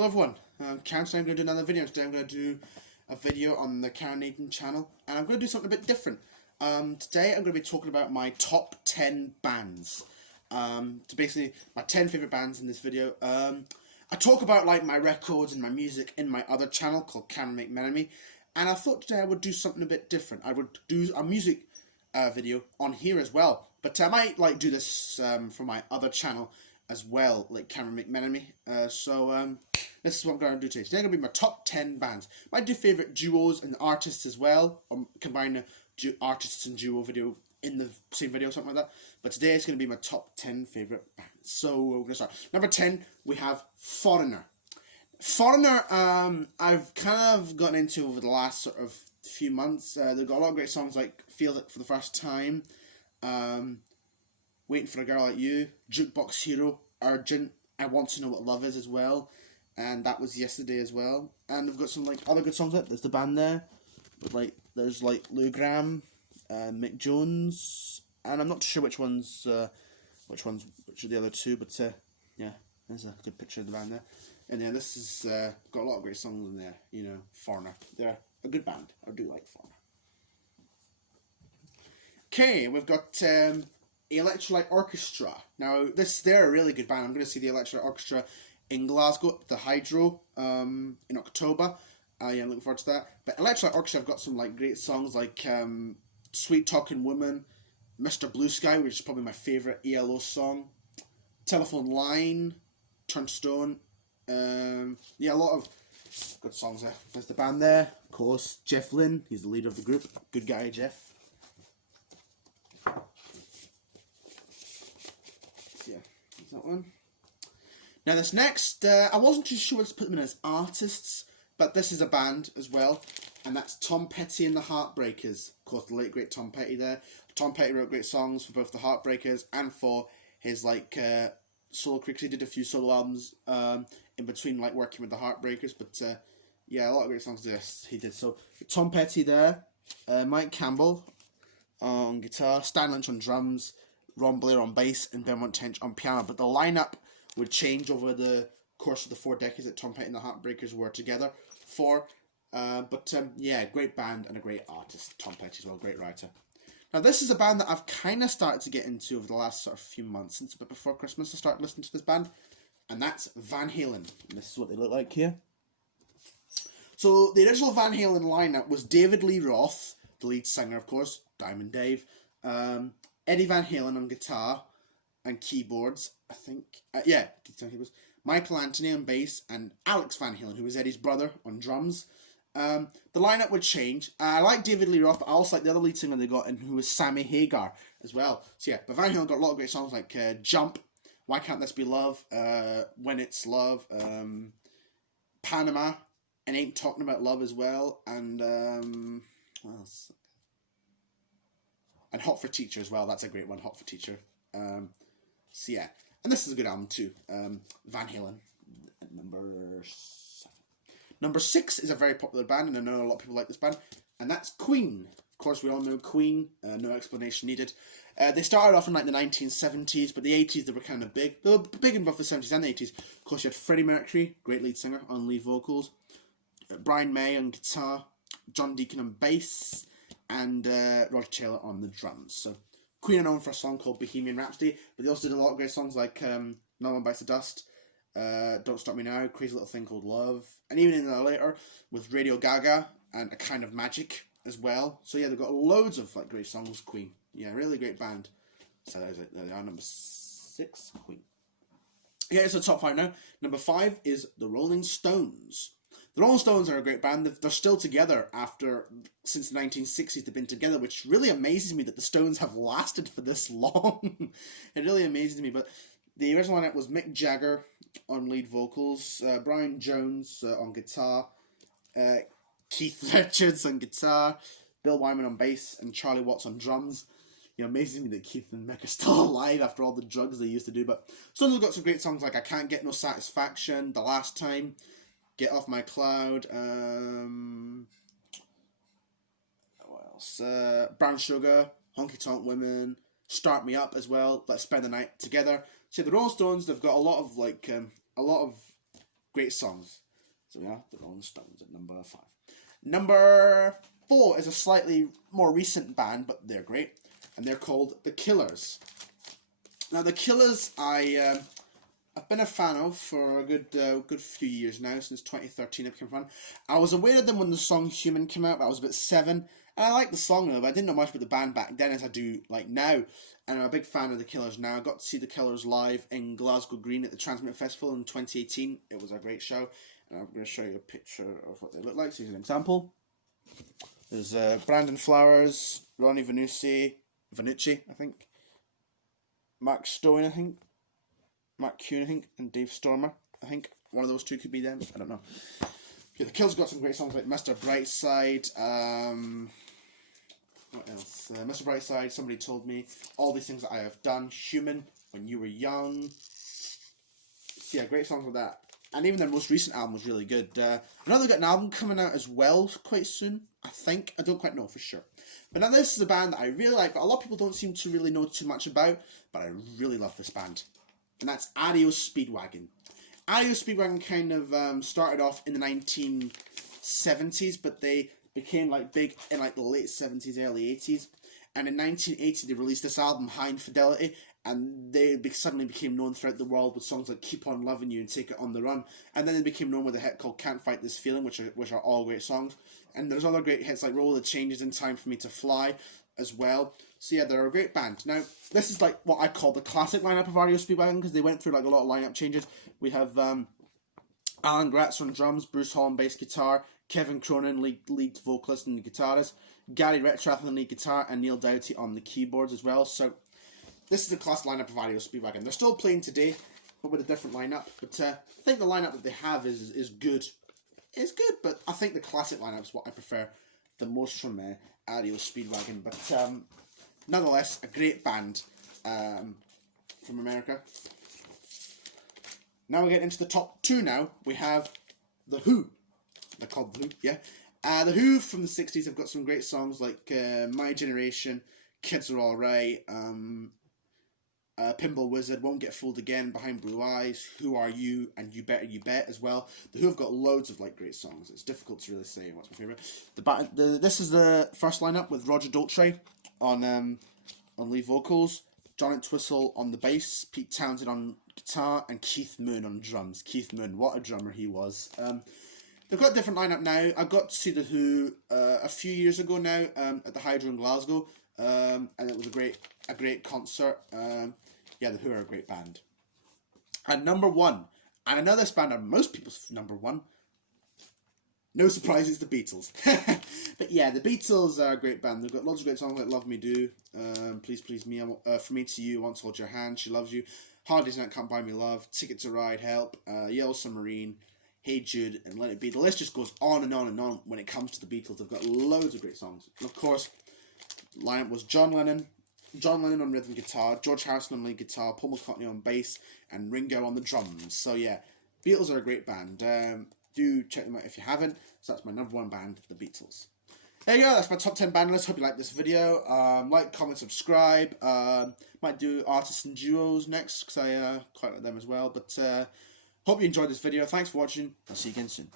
Hello everyone, Karen. Today I'm going to do another video. Today I'm going to do a video on the Karen Nathan channel, and I'm going to do something a bit different. Today I'm going to be talking about my top 10 bands. So basically my 10 favourite bands in this video. I talk about like my records and my music in my other channel called Karen McMenemy, and I thought today I would do something a bit different. I would do a music video on here as well, but I might like do this for my other channel as well, like Karen McMenemy. This is what I'm going to do today. Today I'm going to be my top 10 bands. Might do favourite duos and artists as well, or combine the artists and duo video in the same video, something like that. But today it's going to be my top 10 favourite bands. So we're going to start. Number 10, we have Foreigner. Foreigner, I've kind of gotten into over the last sort of few months. They've got a lot of great songs like Feel It for the First Time, Waiting for a Girl Like You, Jukebox Hero, Urgent, I Want to Know What Love Is as well, and that was yesterday as well. And we've got some like other good songs. There's the band there, but like there's like Lou Gramm, Mick Jones, and I'm not sure which are the other two, but yeah, there's a good picture of the band there. And yeah, this is got a lot of great songs in there. You know, Foreigner, they're a good band. I do like Foreigner. Okay, we've got Electrolyte Orchestra. Now, they're a really good band. I'm going to see the Electrolyte Orchestra in Glasgow, the Hydro, in October. Yeah, I'm looking forward to that. But Electrolyte Orchestra have got some like great songs like Sweet Talking Woman, Mr. Blue Sky, which is probably my favourite ELO song, Telephone Line, Turnstone. Yeah, a lot of good songs there. There's the band there, of course. Jeff Lynne, he's the leader of the group. Good guy, Jeff. Yeah, there's that one. Now this next, I wasn't too sure what to put them in as artists, but this is a band as well, and that's Tom Petty and the Heartbreakers. Of course, the late great Tom Petty there. Tom Petty wrote great songs for both the Heartbreakers and for his like solo career, because he did a few solo albums in between like working with the Heartbreakers, but yeah, a lot of great songs he did. So Tom Petty there, Mike Campbell on guitar, Stan Lynch on drums, Ron Blair on bass, and Belmont Tench on piano. But the lineup would change over the course of the 4 decades that Tom Petty and the Heartbreakers were together for. Yeah, great band and a great artist. Tom Petty as well, great writer. Now this is a band that I've kind of started to get into over the last sort of few months. Since a bit before Christmas I started listening to this band, and that's Van Halen. And this is what they look like here. So the original Van Halen lineup was David Lee Roth, the lead singer of course, Diamond Dave, Eddie Van Halen on guitar and keyboards, I think. Yeah, guitar and keyboards. Michael Anthony on bass, and Alex Van Halen, who was Eddie's brother, on drums. The lineup would change. I like David Lee Roth, but I also like the other lead singer they got, and who was Sammy Hagar as well. So yeah, but Van Halen got a lot of great songs like Jump, Why Can't This Be Love, When It's Love, Panama, and Ain't Talking About Love as well, and what else? And Hot for Teacher as well. That's a great one, Hot for Teacher. So yeah, and this is a good album too. Van Halen, number 7. Number 6 is a very popular band, and I know a lot of people like this band, and that's Queen. Of course, we all know Queen. No explanation needed. They started off in like the 1970s, but the 80s they were kind of big. They were big in both the 70s and the 80s. Of course, you had Freddie Mercury, great lead singer, on lead vocals. Brian May on guitar, John Deacon on bass, and Roger Taylor on the drums. So Queen are known for a song called Bohemian Rhapsody, but they also did a lot of great songs like No One Bites the Dust, Don't Stop Me Now, Crazy Little Thing Called Love, and even in there later with Radio Gaga and A Kind of Magic as well. So yeah, they've got loads of like great songs. Queen, yeah, really great band. So there's it. There they are, number 6, Queen. Yeah, it's the top 5 now. Number 5 is the Rolling Stones. The Rolling Stones are a great band. They're still together since the 1960s. They've been together, which really amazes me that the Stones have lasted for this long. It really amazes me. But the original lineup was Mick Jagger on lead vocals, Brian Jones on guitar, Keith Richards on guitar, Bill Wyman on bass, and Charlie Watts on drums. You know, amazes me that Keith and Mick are still alive after all the drugs they used to do. But Stones have got some great songs like I Can't Get No Satisfaction, The Last Time, Get Off My Cloud, what else? Brown Sugar, Honky Tonk Women, Start Me Up as well, Let's Spend the Night Together. So the Rolling Stones, they've got a lot of great songs. So yeah, the Rolling Stones at number 5. Number 4 is a slightly more recent band, but they're great, and they're called The Killers. Now, The Killers, I've been a fan of for a good few years now, since 2013 I became a fan. I was aware of them when the song Human came out, but I was about 7, and I liked the song though, but I didn't know much about the band back then as I do like now, and I'm a big fan of The Killers now. I got to see The Killers live in Glasgow Green at the Transmit Festival in 2018. It was a great show, and I'm going to show you a picture of what they look like. So here's an example. There's Brandon Flowers, Ronnie Vanucci, I think, Mark Stone, I think, Mark Kuhn, I think, and Dave Stormer, I think. One of those two could be them. I don't know. Yeah, The Killers got some great songs like Mr. Brightside. What else? Mr. Brightside, Somebody Told Me, All These Things That I Have Done, Human, When You Were Young. So yeah, great songs like that. And even their most recent album was really good. I know they've got an album coming out as well quite soon, I think. I don't quite know for sure. But now this is a band that I really like, but a lot of people don't seem to really know too much about. But I really love this band. And that's REO Speedwagon. REO Speedwagon kind of started off in the 1970s, but they became like big in like the late 70s, early 80s. And in 1980, they released this album, High Infidelity, and they suddenly became known throughout the world with songs like Keep On Loving You and Take It On The Run. And then they became known with a hit called Can't Fight This Feeling, which are all great songs. And there's other great hits like Roll the Changes, In Time For Me To Fly as well. So yeah, they're a great band. Now, this is like what I call the classic lineup of REO Speedwagon, because they went through like a lot of lineup changes. We have Alan Gratz on drums, Bruce Hall on bass guitar, Kevin Cronin, lead vocalist and guitarist, Gary Rettrath on lead guitar, and Neil Doughty on the keyboards as well. So this is the classic lineup of REO Speedwagon. They're still playing today, but with a different lineup. But I think the lineup that they have is good. It's good, but I think the classic lineup is what I prefer the most from REO Speedwagon. But nonetheless, a great band from America. Now we get into the top 2 now. We have The Who. They're called The Who, yeah. The Who from the 60s have got some great songs like My Generation, Kids Are Alright, Pinball Wizard, Won't Get Fooled Again, Behind Blue Eyes, Who Are You, and You Better You Bet as well. The Who have got loads of like great songs. It's difficult to really say what's my favourite. This is the first lineup with Roger Daltrey on lead vocals, John Entwistle on the bass, Pete Townsend on guitar, and Keith Moon on drums. Keith Moon, what a drummer he was. They've got a different lineup now. I got to see The Who a few years ago now at the Hydro in Glasgow, and it was a great concert. Yeah, The Who are a great band. And number 1, and I know this band are most people's number 1. No surprise, it's the Beatles. But yeah, the Beatles are a great band. They've got lots of great songs like Love Me Do, Please Please Me, For Me To You, Once Hold Your Hand, She Loves You, Hard Day's Night, Can't Buy Me Love, Ticket to Ride, Help, Yellow Submarine, Hey Jude, and Let It Be. The list just goes on and on and on when it comes to the Beatles. They've got loads of great songs. And of course, the lineup was John Lennon on rhythm guitar, George Harrison on lead guitar, Paul McCartney on bass, and Ringo on the drums. So yeah, Beatles are a great band. Do check them out if you haven't. So that's my number 1 band, the Beatles. There you go, that's my top 10 band list. Hope you like this video. Like, comment, subscribe. Might do artists and duos next, because I quite like them as well. But hope you enjoyed this video. Thanks for watching. I'll see you again soon.